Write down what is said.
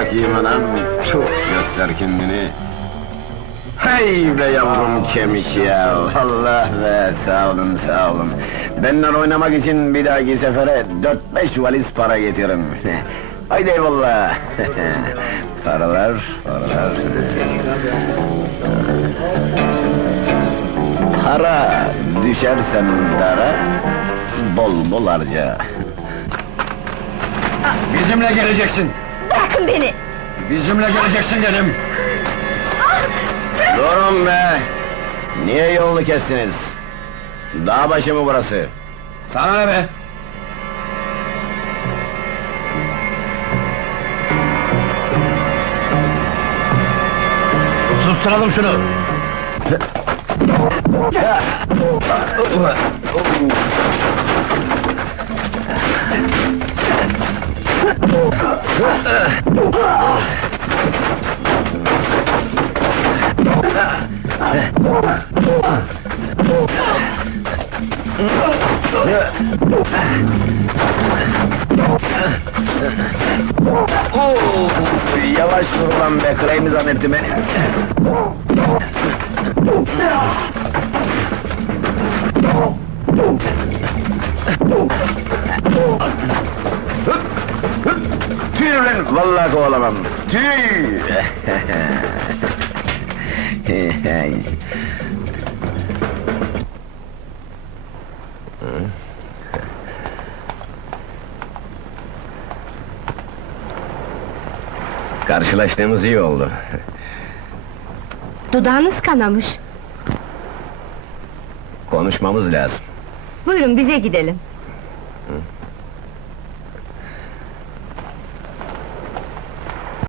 bakayım anam. Çok göster kendini. Hey be yavrum kemik ya. Allah be sağ olun sağ olun. Benimle oynamak için bir dahaki sefere dört beş valiz para getirin. Haydi eyvallah. paralar, paralar. Para düşersen dara, bol bol harca. Bizimle geleceksin. Bırakın beni! Bizimle geleceksin dedim. Durun be! Niye yolunu kestiniz? Dağ başı mı burası? Sana ne be? Susturalım şunu. Oo, yavaş vur lan be, kırayım zannettim beni. Lan, vallahi kovalamam. Tüy! Karşılaştığımız iyi oldu. Dudağınız kanamış. Konuşmamız lazım. Buyurun bize gidelim.